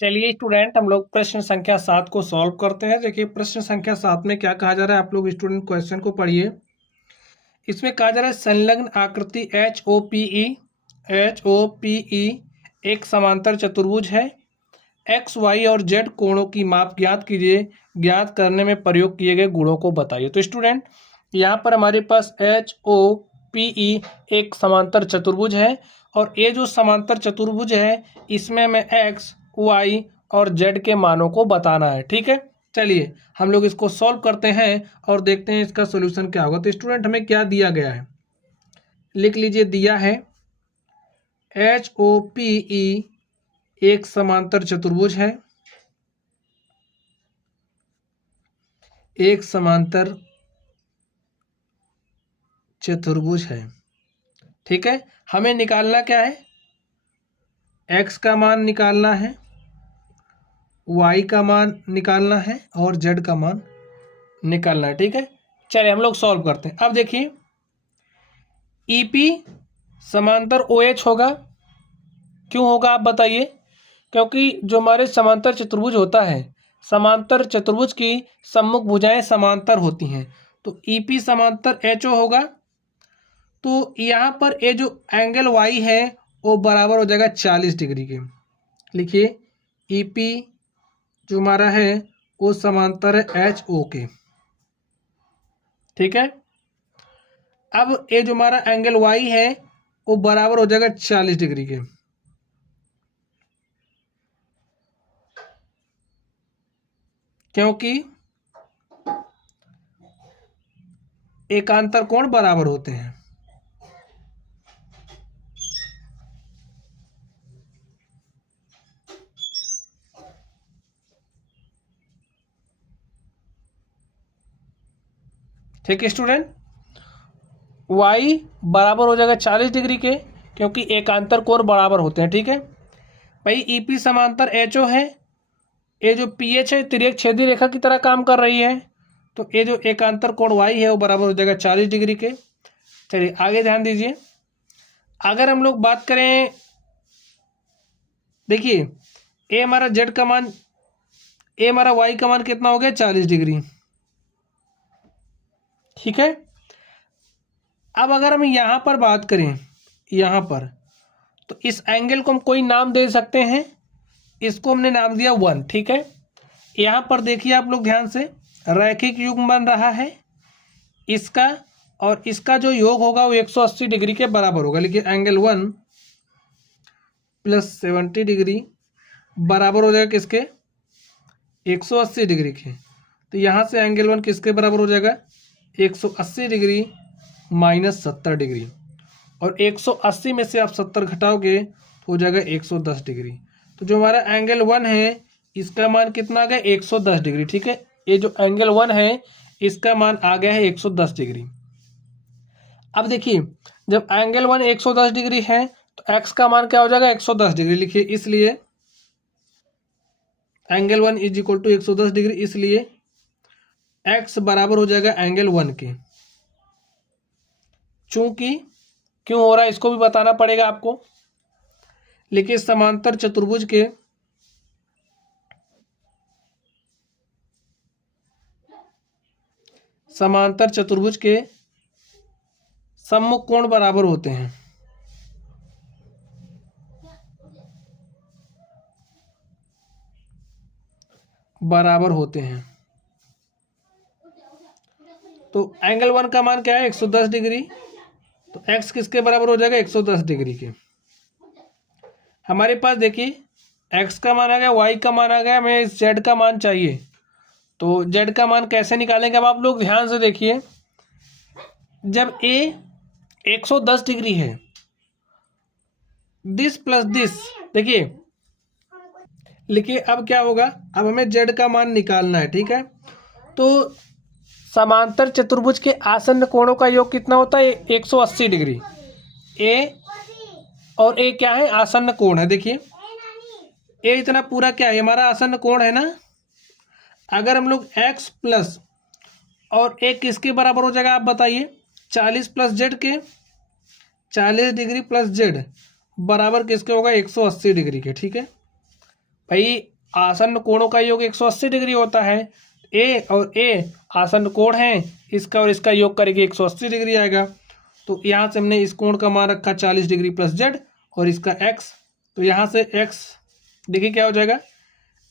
चलिए स्टूडेंट, हम लोग प्रश्न संख्या 7 को सॉल्व करते हैं। देखिए प्रश्न संख्या 7 में क्या कहा जा रहा है, आप लोग स्टूडेंट क्वेश्चन को पढ़िए। इसमें कहा जा रहा है संलग्न आकृति एच ओ पी ई एक समांतर चतुर्भुज है। एक्स वाई और जेड कोणों की माप ज्ञात कीजिए, ज्ञात करने में प्रयोग किए गए गुणों को बताइए। तो स्टूडेंट यहाँ पर हमारे पास एच ओ पी ई एक समांतर चतुर्भुज है और ये जो समांतर चतुर्भुज है इसमें हमें एक्स वाई और जेड के मानों को बताना है। ठीक है, चलिए हम लोग इसको सॉल्व करते हैं और देखते हैं इसका सॉल्यूशन क्या होगा। तो स्टूडेंट हमें क्या दिया गया है, लिख लीजिए। दिया है एच ओ पी ई एक समांतर चतुर्भुज है, एक समांतर चतुर्भुज है। ठीक है, हमें निकालना क्या है, एक्स का मान निकालना है, वाई का मान निकालना है और जेड का मान निकालना है। ठीक है, चलिए हम लोग सॉल्व करते हैं। अब देखिए ईपी समांतर ओ एच होगा। क्यों होगा आप बताइए? क्योंकि जो हमारे समांतर चतुर्भुज होता है, समांतर चतुर्भुज की सम्मुख भुजाएं समांतर होती हैं, तो ईपी समांतर एच ओ होगा। तो यहाँ पर ये जो एंगल वाई है वो बराबर हो जाएगा 40 डिग्री के। लिखिए ईपी जो हमारा है वो समांतर है एच ओ के। ठीक है, अब ये जो हमारा एंगल वाई है वो बराबर हो जाएगा 40 डिग्री के। क्योंकि एकांतर कोण बराबर होते हैं। ठीक है स्टूडेंट, y बराबर हो जाएगा 40 डिग्री के, क्योंकि एकांतर कोण बराबर होते हैं। ठीक है भाई, ईपी समांतर एच ओ है, ये जो पी एच है तिर्यक छेदी रेखा की तरह काम कर रही है, तो ये जो एकांतर कोण y है वो बराबर हो जाएगा 40 डिग्री के। चलिए आगे ध्यान दीजिए। अगर हम लोग बात करें, देखिए ए हमारा जेड का मान, ए हमारा वाई का मान कितना हो गया 40 डिग्री। ठीक है, अब अगर हम यहाँ पर बात करें, यहाँ पर तो इस एंगल को हम कोई नाम दे सकते हैं। इसको हमने नाम दिया 1। ठीक है, यहाँ पर देखिए आप लोग ध्यान से, रैखिक युग्म बन रहा है। इसका और इसका जो योग होगा वो 180 डिग्री के बराबर होगा। लिखिए एंगल 1 + 70 डिग्री बराबर हो जाएगा किसके, 180 डिग्री के। तो यहाँ से एंगल 1 किसके बराबर हो जाएगा, 180 डिग्री - 70 डिग्री, और 180 में से आप 70 घटाओगे तो हो जाएगा 110 डिग्री। तो जो हमारा एंगल 1 है इसका मान कितना आ गया, 110 डिग्री। ठीक है, ये जो एंगल 1 है इसका मान आ गया है 110 डिग्री। अब देखिए जब एंगल 1 110 डिग्री है तो एक्स का मान क्या हो जाएगा, 110 डिग्री। लिखिए इसलिए एंगल 1 = 110 डिग्री, इसलिए एक्स बराबर हो जाएगा एंगल 1 के। चूंकि क्यों हो रहा है इसको भी बताना पड़ेगा आपको। लेकिन समांतर चतुर्भुज के सम्मुख कोण बराबर होते हैं। बराबर होते हैं, तो एंगल 1 का मान क्या है, 110 डिग्री। तो एक्स किसके बराबर हो जाएगा, 110 डिग्री के। हमारे पास देखिए एक्स का मान आ गया, वाई का मान आ गया, हमें इस जेड का मान चाहिए। तो जेड का मान कैसे निकालेंगे, अब आप लोग ध्यान से देखिए। जब ए 110 डिग्री है, दिस प्लस दिस, देखिए लिखिए अब क्या होगा, अब हमें जेड का मान निकालना है। ठीक है, तो समांतर चतुर्भुज के आसन्न कोणों का योग कितना होता है, 180 डिग्री। ए और ए क्या है, आसन्न कोण है। देखिए ए इतना पूरा क्या है, हमारा आसन्न कोण है ना। अगर हम लोग एक्स प्लस और ए किसके बराबर हो जाएगा आप बताइए, 40 + जेड के, 40 डिग्री + जेड बराबर किसके होगा, 180 डिग्री के। ठीक है, भाई आसन्न कोणों का योग 180 डिग्री होता है। ए और ए आसन्न कोण है, इसका और इसका योग करेंगे 180 डिग्री आएगा। तो यहाँ से हमने इस कोण का मान रखा 40 डिग्री प्लस जेड और इसका एक्स। तो यहाँ से एक्स देखिए क्या हो जाएगा,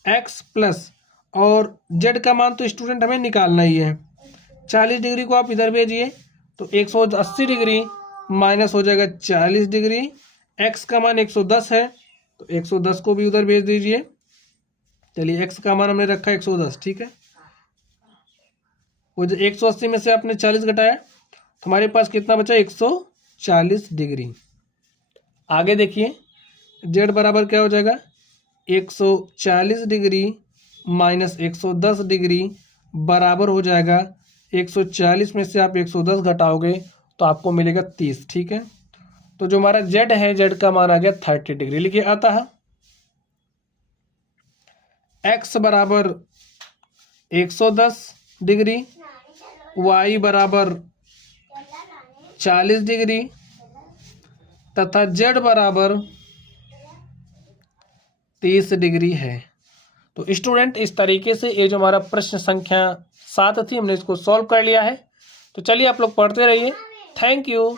एक्स प्लस और जेड का मान तो स्टूडेंट हमें निकालना ही है। 40 डिग्री को आप इधर भेजिए तो 180 डिग्री माइनस हो जाएगा 40 डिग्री। एक्स का मान 110 है तो 110 को भी उधर भेज दीजिए। चलिए एक्स का मान हमने रखा 110, ठीक है। वो जो 180 में से आपने 40 घटाया तो हमारे पास कितना बचा, 140 डिग्री। आगे देखिए जेड बराबर क्या हो जाएगा, 140 डिग्री माइनस 110 डिग्री बराबर हो जाएगा 140 में से आप 110 घटाओगे तो आपको मिलेगा 30, ठीक है। तो जो हमारा जेड है, जेड का मान आ गया 30 डिग्री। लिखिए आता है एक्स बराबर 110 डिग्री, वाई बराबर 40 डिग्री तथा जेड बराबर 30 डिग्री है। तो स्टूडेंट इस तरीके से ये जो हमारा प्रश्न संख्या 7 थी, हमने इसको सॉल्व कर लिया है। तो चलिए आप लोग पढ़ते रहिए। Thank you.